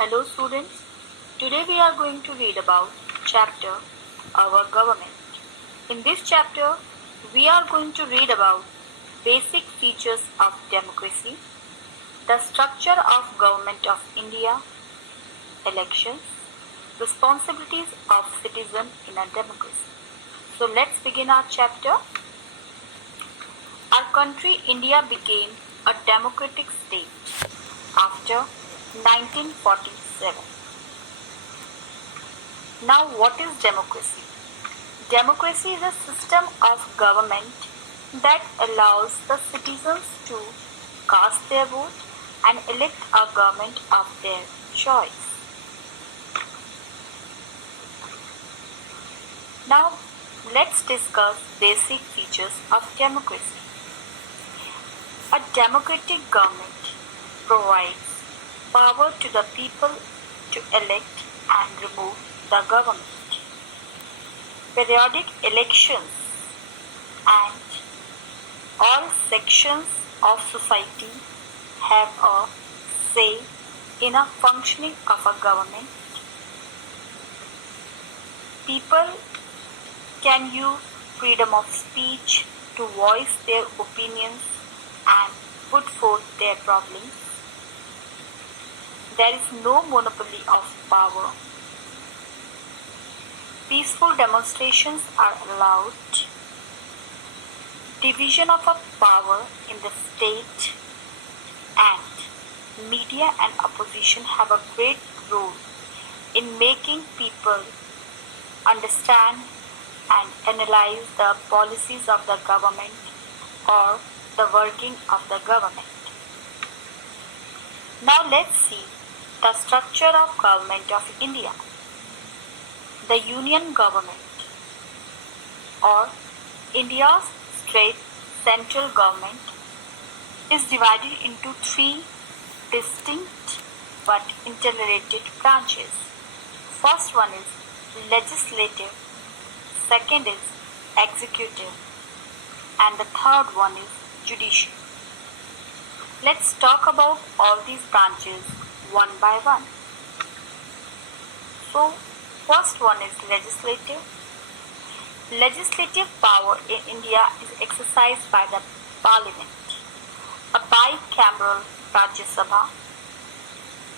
Hello students, today we are going to read about chapter Our Government. In this chapter, we are going to read about basic features of democracy, the structure of Government of India, elections, responsibilities of citizen in a democracy. So let's begin our chapter. Our country India became a democratic state after 1947. Now, what is democracy? Democracy is a system of government that allows the citizens to cast their vote and elect a government of their choice. Now, let's discuss basic features of democracy. A democratic government provides power to the people to elect and remove the government. Periodic elections and all sections of society have a say in a functioning of a government. People can use freedom of speech to voice their opinions and put forth their problems. There is no monopoly of power. Peaceful demonstrations are allowed. Division of a power in the state and media and opposition have a great role in making people understand and analyze the policies of the government or the working of the government. Now let's see the structure of Government of India. The Union Government or India's state central government is divided into three distinct but interrelated branches. First one is legislative, second is executive, and the third one is judicial. Let's talk about all these branches one by one. So, first one is legislative. Legislative power in India is exercised by the Parliament, a bicameral Rajya Sabha.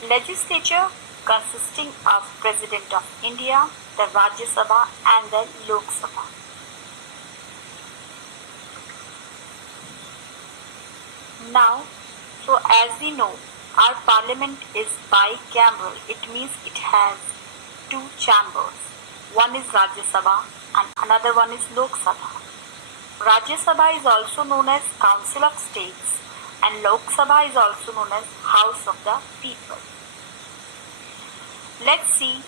Legislature consisting of President of India, the Rajya Sabha and the Lok Sabha. Now, so as we know, our parliament is bicameral. It means it has two chambers. One is Rajya Sabha and another one is Lok Sabha. Rajya Sabha is also known as Council of States and Lok Sabha is also known as House of the People. Let's see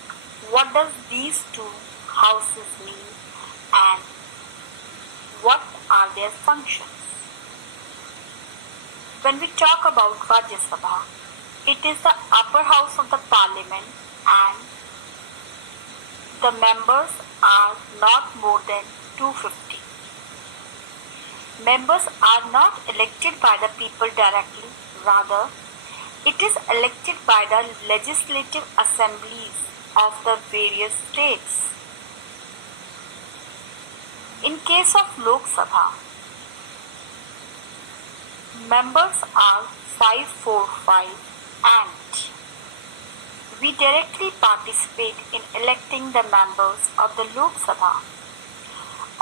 what does these two houses mean and what are their functions. When we talk about Rajya Sabha, it is the upper house of the parliament and the members are not more than 250. Members are not elected by the people directly, rather it is elected by the legislative assemblies of the various states. In case of Lok Sabha, members are 545 and we directly participate in electing the members of the Lok Sabha.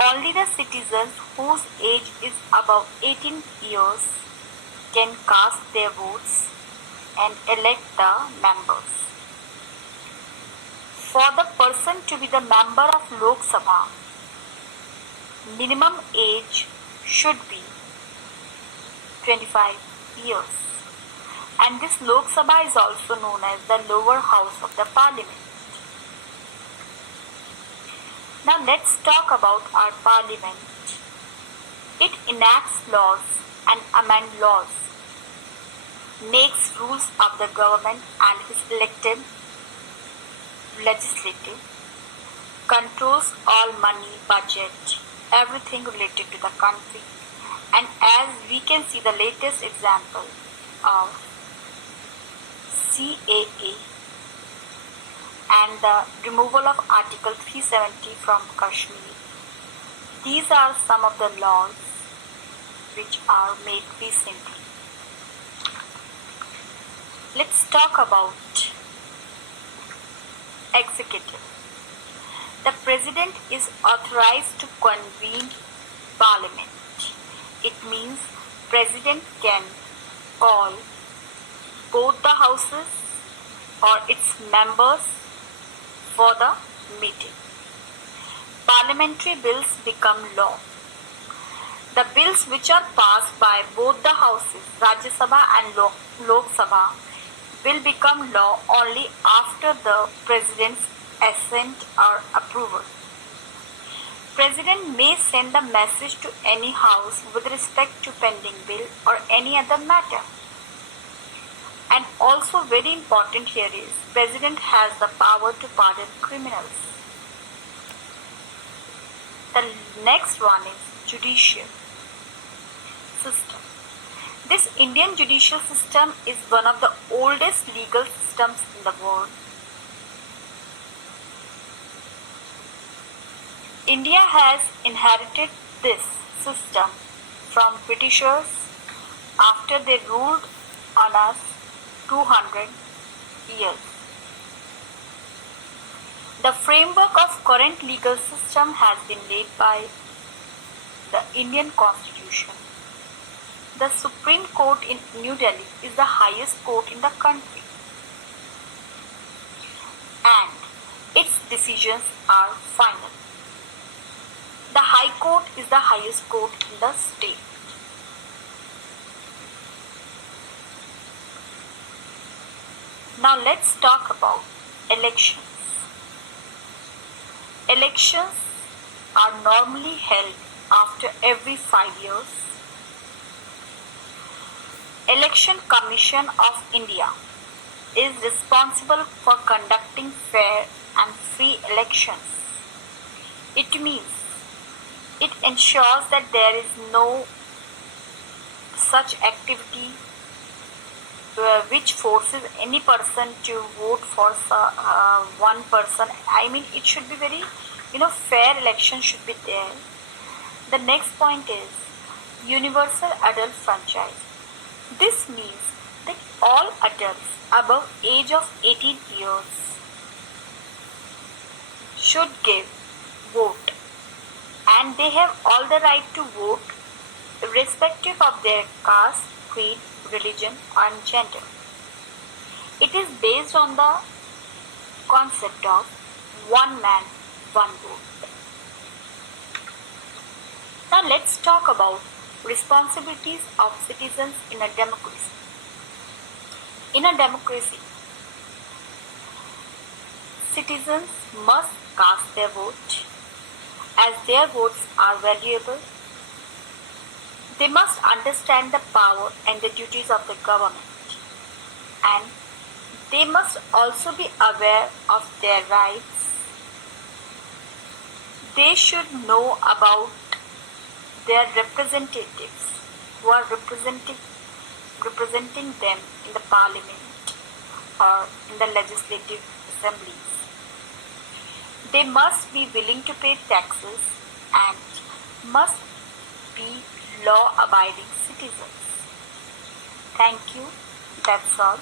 Only the citizens whose age is above 18 years can cast their votes and elect the members. For the person to be the member of Lok Sabha, minimum age should be 25 years. And this Lok Sabha is also known as the lower house of the parliament. Now let's talk about our parliament. It enacts laws and amends laws, makes rules of the government and is elected legislative, controls all money, budget, everything related to the country. And as we can see the latest example of CAA and the removal of Article 370 from Kashmir. These are some of the laws which are made recently. Let's talk about executive. The President is authorized to convene Parliament. It means President can call both the houses or its members for the meeting. Parliamentary bills become law. The bills which are passed by both the houses, Rajya Sabha and Lok Sabha, will become law only after the President's assent or approval. President may send a message to any house with respect to pending bill or any other matter. And also very important here is, President has the power to pardon criminals. The next one is judicial system. This Indian judicial system is one of the oldest legal systems in the world. India has inherited this system from Britishers after they ruled on us 200 years. The framework of current legal system has been laid by the Indian Constitution. The Supreme Court in New Delhi is the highest court in the country, and its decisions are final. The High Court is the highest court in the state. Now let's talk about elections. Elections are normally held after every 5 years. Election Commission of India is responsible for conducting fair and free elections. It means it ensures that there is no such activity which forces any person to vote for one person. I mean, it should be very, fair election should be there. The next point is universal adult franchise. This means that all adults above age of 18 years should give vote, and they have all the right to vote irrespective of their caste, creed, religion and gender. It is based on the concept of one man, one vote. Now let's talk about responsibilities of citizens in a democracy. In a democracy, citizens must cast their vote, as their votes are valuable. They must understand the power and the duties of the government, and they must also be aware of their rights. They should know about their representatives who are representing them in the parliament or in the legislative assemblies. They must be willing to pay taxes and must be law-abiding citizens. Thank you. That's all.